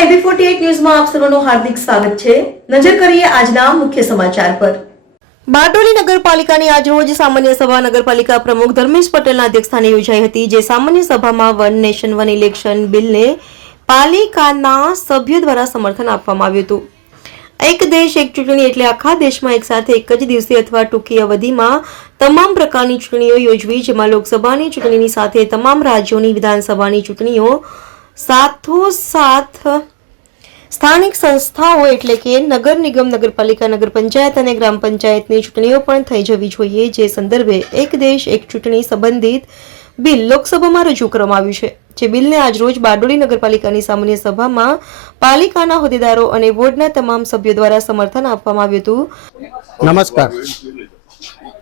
Forty ન્યૂઝમાં આપ સૌનું હાર્દિક સ્વાગત છે. નજર કરીએ આજના મુખ્ય સમાચાર પર. બારડોલી નગરપાલિકાની આજરોજ સામાન્ય સભા નગરપાલિકા પ્રમુખ ધર્મેશ પટેલના અધ્યક્ષસ્થાને યોજાઈ હતી, જે સામાન્ય સભામાં વન નેશન, વન ઇલેક્શન બિલને પાલિકાના સભ્યો દ્વારા સમર્થન આપવામાં આવ્યું હતું. એક દેશ, એક ચૂંટણી એટલે આખા દેશમાં એક સાથે એક જ દિવસે અથવા ટૂંકી અવધિમાં તમામ પ્રકારની ચૂંટણીઓ યોજવી, જેમાં લોકસભાની ચૂંટણીની સાથે તમામ રાજ્યોની વિધાનસભાની ચૂંટણીઓ સાથોસાથ સ્થાનિક સંસ્થાઓ એટલે કે નગર નિગમ, નગરપાલિકા નગર પંચાયત અને ગ્રામ પંચાયતની ચૂંટણીઓ પણ થઈ જવી જોઈએ. જે સંદર્ભે એક દેશ, એક ચૂંટણી સંબંધિત બિલ લોકસભામાં રજૂ કરવામાં આવ્યું છે. જે બિલને આજરોજ બારડોલી નગરપાલિકાની સામાન્ય સભામાં પાલિકાના હોદ્દેદારો અને વોર્ડના તમામ સભ્યો દ્વારા સમર્થન આપવામાં આવ્યું હતું. નમસ્કાર.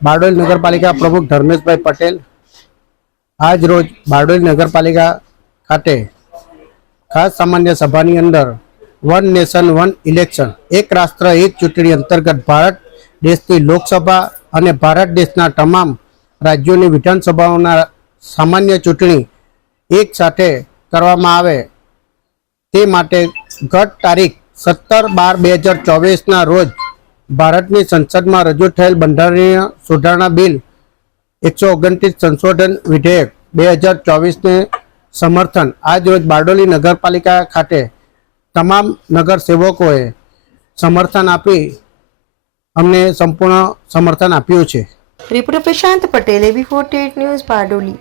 બારડોલી નગરપાલિકા પ્રમુખ ધર્મેશભાઈ પટેલ આજ રોજ બારડોલી નગરપાલિકા ખાતે ખાસ સામાન્ય સભાની અંદર વન નેશન, વન ઇલેક્શન, એક રાષ્ટ્ર, એક ચૂંટણી અંતર્ગત ભારત દેશની લોકસભા અને ભારત દેશના તમામ રાજ્યોની વિધાનસભાઓના સામાન્ય ચૂંટણી એક સાથે કરવામાં આવે તે માટે ગત તારીખ સત્તર બાર બે હજાર ચોવીસના રોજ ભારતની સંસદમાં રજૂ થયેલ બંધારણીય સુધારણા બિલ એકસો ઓગણત્રીસ સંશોધન વિધેયક બે હજાર ચોવીસને સમર્થન. આજ રોજ બારડોલી નગરપાલિકા ખાતે તમામ નગર સેવકોએ સમર્થન આપી અમને સંપૂર્ણ સમર્થન આપ્યું છે. Reporter Prashant Patel AB forty news Bardoli.